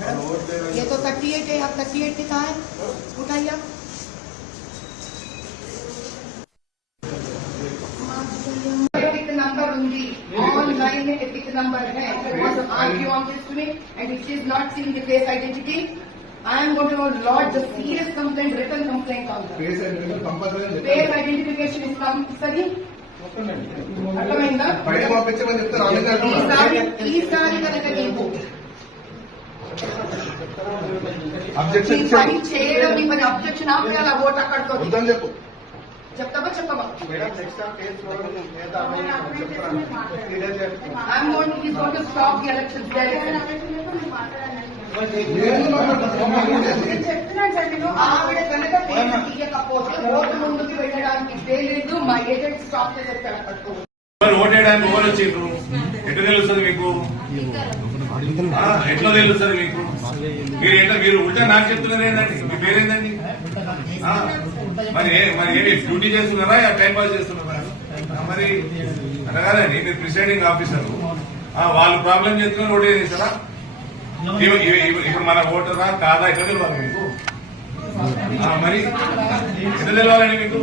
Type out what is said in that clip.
ये तो 38 है, आप 38 के कहाँ है? उठाइए आप। एपिक नंबर होंगी ऑनलाइन में, एपिक नंबर है। Argue on this to me and if she is not seeing the face identity, I am going to lodge a serious complaint, written complaint on her. Face identification is compulsory. అర్థమైందా? ఈసారి కనుక నీకు పని చేయడం నీ పని objection ఆపి అలా ఓటు అక్కడితో చెప్తావా చెప్పవా? I'm going to, he's going to stop the elections. ఆవిడ కనుక తీయకపోతే ఓటు ముందుకు వెళ్ళడానికి లేదు, మా ఏజెంట్ స్టాప్ చేసేస్తారు అక్కడితో. ఓటేయడానికి ఎవరు వచ్చిండ్రు? ఎట్లా తెలుస్తుంది మీకు? ఎట్లా తెలుస్తుంది మీకు? మీరు ఉల్టా నాకు చెప్తున్నారు ఏంటండి? మీ పేరేందండి? మరి ఏమి డ్యూటీ చేస్తున్నారా, టైం పాస్ చేస్తున్నారా? మరి అలా కాదండి, మీరు ప్రిసైడింగ్ ఆఫీసర్, వాళ్ళు ప్రాబ్లం చేస్తున్నారు, ఓటే చేస్తారా? ఇప్పుడు మన ఓటరా కాదా ఎట్లా తెలియాలి మీకు? మరి ఎట్లా తెలియాలండి మీకు?